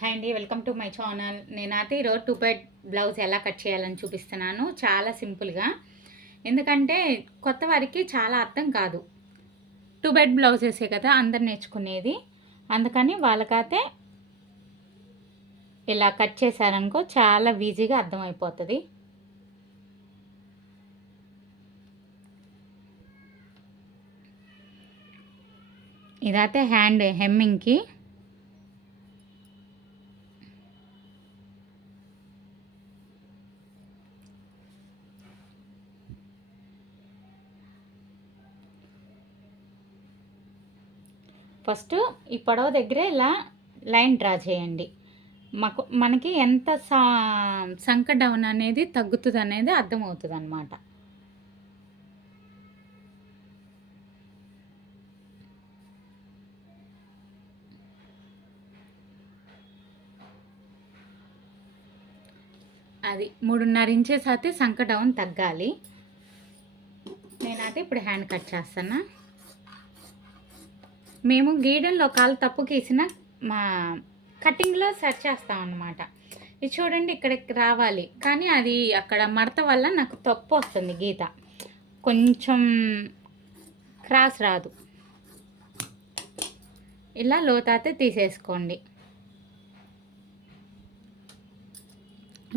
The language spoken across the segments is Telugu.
హాయ్ అండి, వెల్కమ్ టు మై ఛానల్. నేనైతే ఈరోజు టూ బెడ్ బ్లౌజ్ ఎలా కట్ చేయాలని చూపిస్తున్నాను. చాలా సింపుల్గా. ఎందుకంటే కొత్త వారికి చాలా అర్థం కాదు. టూ బెడ్ బ్లౌజెసే కదా అందరు నేర్చుకునేది. అందుకని వాళ్ళకైతే ఇలా కట్ చేశారనుకో చాలా ఈజీగా అర్థమైపోతుంది. ఇదైతే హ్యాండ్ హెమ్మింగ్కి. ఫస్ట్ ఈ పొడవ దగ్గరే ఇలా లైన్ డ్రా చేయండి. మనకి ఎంత సంక డౌన్ అనేది తగ్గుతుంది అనేది అర్థమవుతుంది అన్నమాట. అది 3.5 ఇంచెస్ అయితే సంక డౌన్ తగ్గాలి. నేనైతే ఇప్పుడు హ్యాండ్ కట్ చేస్తాను. మేము గీయడంలో కాలు తప్పు గీసిన మా కటింగ్లో సెట్ చేస్తాం అన్నమాట. ఇది చూడండి, ఇక్కడికి రావాలి, కానీ అది అక్కడ మడత వల్ల నాకు తప్పు వస్తుంది. గీత కొంచెం క్రాస్ రాదు. ఇలా లోతైతే తీసేసుకోండి.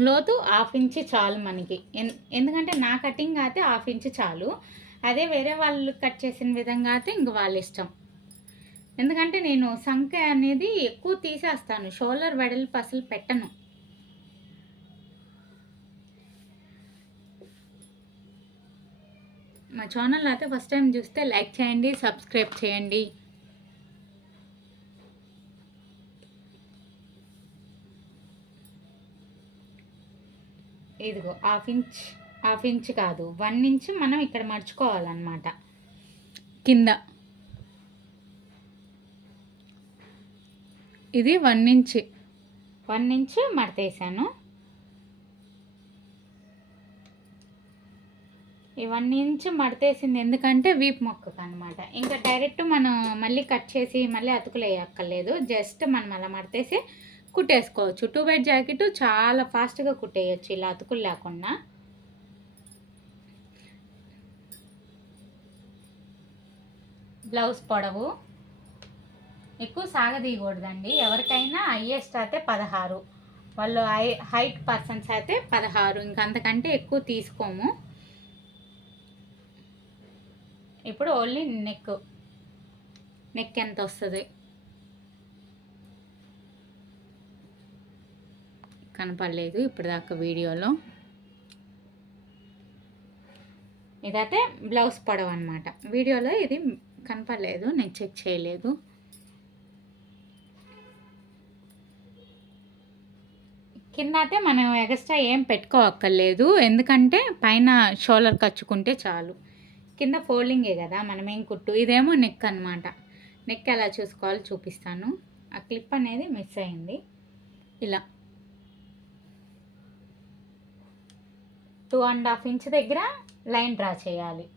లోతు 1/2 ఇంచ్ చాలు మనకి. ఎందుకంటే నా కటింగ్ అయితే 1/2 ఇంచ్ చాలు. అదే వేరే వాళ్ళు కట్ చేసిన విధంగా అయితే ఇంక వాళ్ళ ఇష్టం. ఎందుకంటే నేను సంఖ్య అనేది ఎక్కువ తీసేస్తాను, షోల్డర్ వెడల్పు అసలు పెట్టను. మా ఛానల్ అయితే ఫస్ట్ టైం చూస్తే లైక్ చేయండి, సబ్స్క్రైబ్ చేయండి. ఇదిగో 1/2 ఇంచ్ కాదు, 1 ఇంచ్ మనం ఇక్కడ మర్చుకోవాలన్నమాట. కింద ఇది 1 ఇంచ్ మడతేసాను. ఈ 1 ఇంచ్ మడతేసింది ఎందుకంటే వీప్ మొక్కకు అనమాట. ఇంకా డైరెక్ట్ మనం మళ్ళీ కట్ చేసి మళ్ళీ అతుకులు వేయక్కర్లేదు. జస్ట్ మనం అలా మడతేసి కుట్టేసుకోవచ్చు. టూ బెడ్ జాకెట్ చాలా ఫాస్ట్గా కుట్టేయచ్చు ఇలా అతుకులు లేకుండా. బ్లౌజ్ పొడవు ఎక్కువ సాగదీయకూడదండి. ఎవరికైనా హైయెస్ట్ అయితే 16, వాళ్ళు హైట్ పర్సన్స్ అయితే 16, ఇంకంతకంటే ఎక్కువ తీసుకోము. ఇప్పుడు ఓన్లీ నెక్ ఎంత వస్తుంది కనపడలేదు ఇప్పుడు దాకా వీడియోలో. ఇదైతే బ్లౌజ్ పొడవు అనమాట. వీడియోలో ఇది కనపడలేదు, నేను చెక్ చేయలేదు. కింద అయితే మనం ఎక్స్ట్రా ఏం పెట్టుకోవక్కర్లేదు, ఎందుకంటే పైన షోల్డర్ కచ్చుకుంటే చాలు. కింద ఫోల్డింగే కదా, మనం ఏం కుట్టు. ఇదేమో నెక్ అనమాట. నెక్ ఎలా చూసుకోవాలో చూపిస్తాను. ఆ క్లిప్ అనేది మిస్ అయింది. ఇలా 2.5 ఇంచ్ దగ్గర లైన్ డ్రా చేయాలి.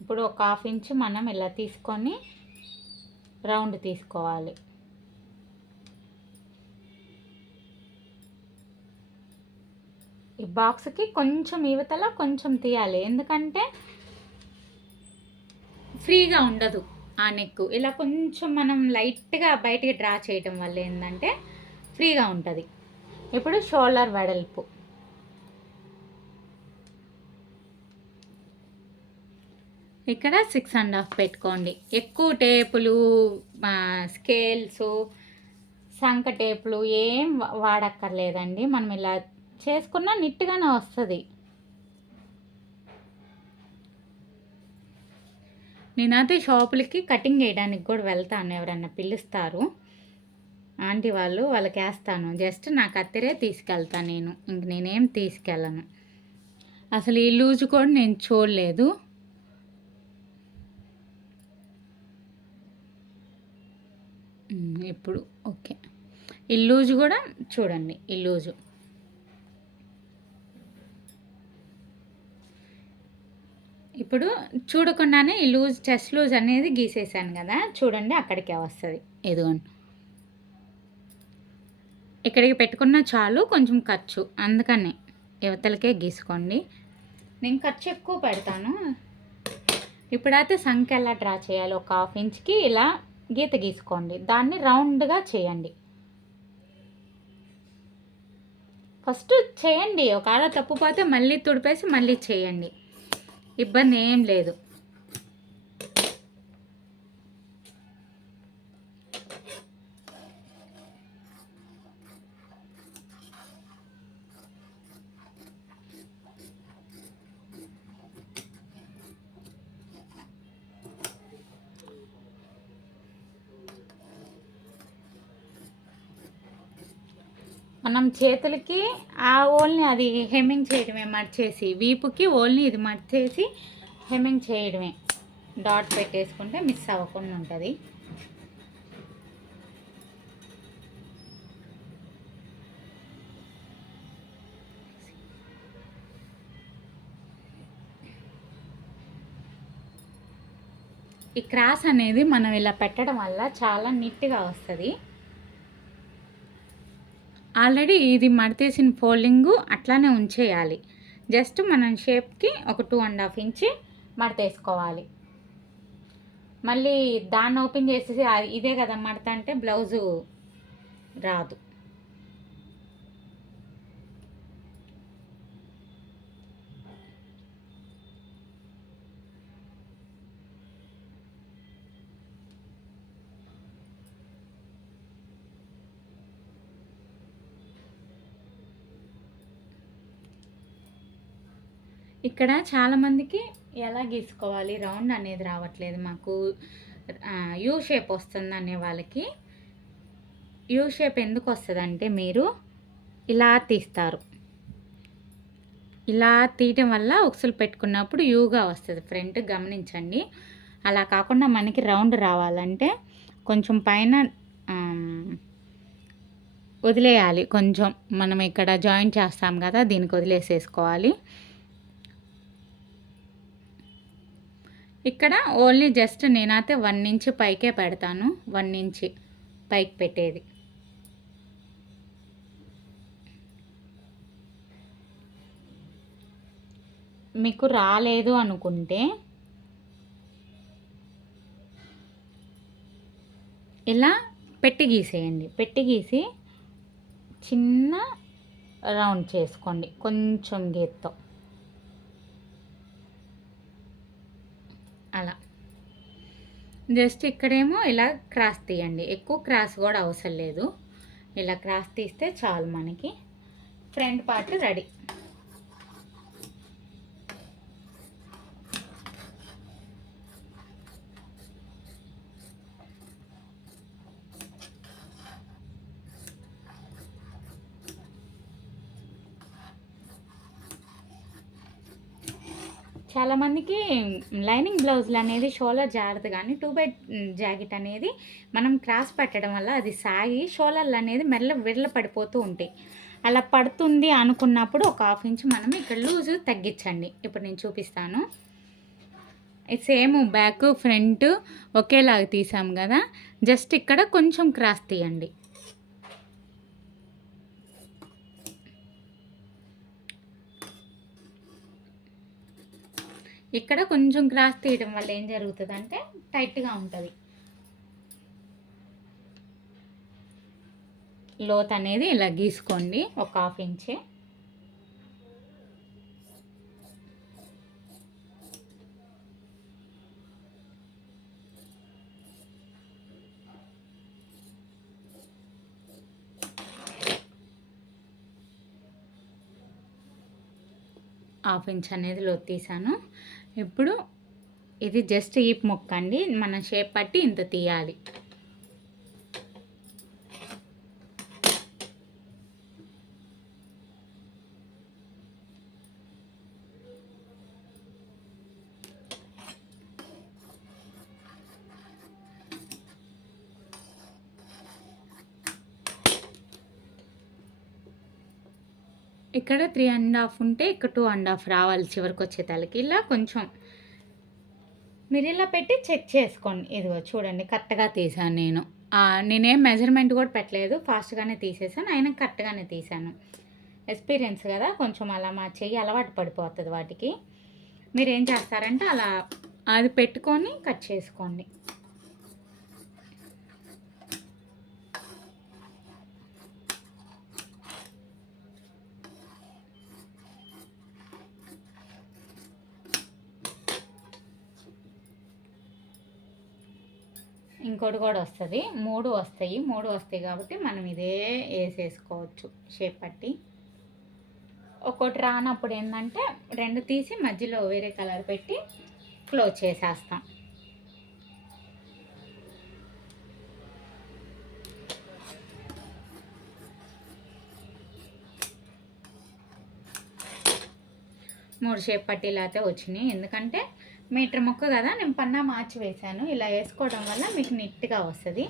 ఇప్పుడు ఒక 1/2 ఇంచ్ మనం ఇలా తీసుకొని రౌండ్ తీసుకోవాలి. ఈ బాక్స్కి కొంచెం యువతల కొంచెం తీయాలి, ఎందుకంటే ఫ్రీగా ఉండదు ఆ నెక్. ఇలా కొంచెం మనం లైట్గా బయటికి డ్రా చేయటం వల్ల ఏంటంటే ఫ్రీగా ఉంటుంది. ఇప్పుడు షోల్డర్ వెడల్పు ఇక్కడ 6.5 పెట్టుకోండి. ఎక్కువ టేపులు, స్కేల్స్, సంక టేపులు ఏం వాడక్కర్లేదండి. మనం ఇలా చేసుకున్న నీట్గానే వస్తుంది. నేనైతే షాపులకి కటింగ్ వేయడానికి కూడా వెళ్తాను. ఎవరన్నా పిలుస్తారు ఆంటీ వాళ్ళకి వేస్తాను. జస్ట్ నా కత్తిరే తీసుకెళ్తాను నేను, ఇంక నేనేం తీసుకెళ్ళను. అసలు ఈ లూజు కూడా నేను చూడలేదు. ఇప్పుడు ఓకే. ఈ లూజ్ కూడా చూడండి, ఈ లూజు ఇప్పుడు చూడకుండానే ఈ లూజ్, చెస్ట్ లూజ్ అనేది గీసేసాను కదా, చూడండి అక్కడికే వస్తుంది. ఇదిగోండి, ఇక్కడికి పెట్టుకున్న చాలు, కొంచెం ఖర్చు అందుకని యువతలకే గీసుకోండి. నేను ఖర్చు ఎక్కువ పెడతాను. ఇప్పుడైతే సంఖ్య ఎలా డ్రా చేయాలి, ఒక 1/2 ఇంచ్కి ఇలా గీత గీసుకోండి, దాన్ని రౌండ్గా చేయండి. ఫస్ట్ చేయండి, ఒకవేళ తప్పుపోతే మళ్ళీ తుడిపేసి మళ్ళీ చేయండి, ఇబ్బంది ఏం లేదు. మనం చేతులకి ఓన్లీ అది హెమ్మింగ్ చేయడమే, మర్చేసి వీపుకి ఓన్లీ ఇది మర్చేసి హెమ్మింగ్ చేయడమే, డాట్ పెట్టేసుకుంటే మిస్ అవ్వకుండా ఉంటుంది. ఈ క్రాస్ అనేది మనం ఇలా పెట్టడం వల్ల చాలా నీట్గా వస్తుంది. ఆల్రెడీ ఇది మడతేసిన ఫోల్డింగు అట్లానే ఉంచేయాలి. జస్ట్ మనం షేప్కి ఒక 2.5 ఇంచ్ మడతేసుకోవాలి. మళ్ళీ దాన్ని ఓపెన్ చేసేసి ఇదే కదా మడత అంటే బ్లౌజు రాదు. ఇక్కడ చాలామందికి ఎలా గీసుకోవాలి, రౌండ్ అనేది రావట్లేదు మాకు, యూ షేప్ వస్తుంది అనే వాళ్ళకి, యూ షేప్ ఎందుకు వస్తుందంటే మీరు ఇలా తీస్తారు, ఇలా తీయటం వల్ల ఉక్సులు పెట్టుకున్నప్పుడు యూగా వస్తుంది ఫ్రంట్, గమనించండి. అలా కాకుండా మనకి రౌండ్ రావాలంటే కొంచెం పైన వదిలేయాలి, కొంచెం మనం ఇక్కడ జాయింట్ చేస్తాం కదా, దీనికి వదిలేసేసుకోవాలి. ఇక్కడ ఓన్లీ జస్ట్ నేనైతే 1 ఇంచ్ పైకే పెడతాను, 1 ఇంచ్ పైకి పెట్టేది. మీకు రాలేదు అనుకుంటే ఇలా పెట్టి గీసేయండి, పెట్టి గీసి చిన్న రౌండ్ చేసుకోండి కొంచెం గీతతో, అలా. జస్ట్ ఇక్కడేమో ఇలా క్రాస్ తీయండి, ఎక్కువ క్రాస్ కూడా అవసరం లేదు, ఇలా క్రాస్ తీస్తే చాలు, మనకి ఫ్రంట్ పార్ట్ రెడీ. చాలామందికి లైనింగ్ బ్లౌజులు అనేది షోల్డర్ జాగ్రత్త, కానీ 2 బై జాకెట్ అనేది మనం క్రాస్ పెట్టడం వల్ల అది సాగి షోల్డర్లు అనేది విరల పడిపోతూ ఉంటాయి. అలా పడుతుంది అనుకున్నప్పుడు ఒక 1/2 ఇంచ్ మనం ఇక్కడ లూజు తగ్గించండి. ఇప్పుడు నేను చూపిస్తాను. సేమ్ బ్యాక్ ఫ్రంట్ ఒకేలాగా తీసాం కదా, జస్ట్ ఇక్కడ కొంచెం క్రాస్ తీయండి. ఇక్కడ కొంచెం క్రాస్ తీయడం వల్ల ఏం జరుగుతుందంటే టైట్గా ఉంటుంది, లోత్ అనేది ఇలా గీసుకోండి ఒక 1/2 ఇంచ్. ½ ఇంచ్ అనేది లోతు తీసాను. ఇప్పుడు ఇది జస్ట్ ఈప్ ముక్క అండి, మన షేప్ పట్టి ఇంత తీయాలి. ఇక్కడ 3.5 ఉంటే ఇక్కడ 2.5 రావాలి చివరికి వచ్చే తలకి. ఇలా కొంచెం మీరు ఇలా పెట్టి చెక్ చేసుకోండి. ఇదిగో చూడండి కరెక్ట్‌గా తీసాను నేను. నేనేం మెజర్‌మెంట్ కూడా పెట్టలేదు. ఫాస్ట్‌గానే తీసేసాను. అయినా కరెక్ట్‌గానే తీసాను. ఎక్స్‌పీరియన్స్ కదా! కొంచెం అలా మా చెయ్యి అలవాటు పడిపోతది వాటికి. మీరేం చేస్తారంటే అలా అది పెట్టుకొని కట్ చేసుకోండి. ఇంకోటి కూడా వస్తుంది. 3 వస్తాయి. 3 వస్తాయి కాబట్టి మనం ఇదే వేసేసుకోవచ్చు షేప్ పట్టి. ఒక్కోటి రానప్పుడు ఏంటంటే 2 తీసి మధ్యలో వేరే కలర్ పెట్టి క్లోజ్ చేసేస్తాం. మూడు షేప్ పట్టీలు అయితే వచ్చినాయి. ఎందుకంటే మీటర్ ముక్క కదా, నేను పన్నా మార్చి వేసాను. ఇలా వేసుకోవడం వల్ల మీకు నీట్గా వస్తుంది.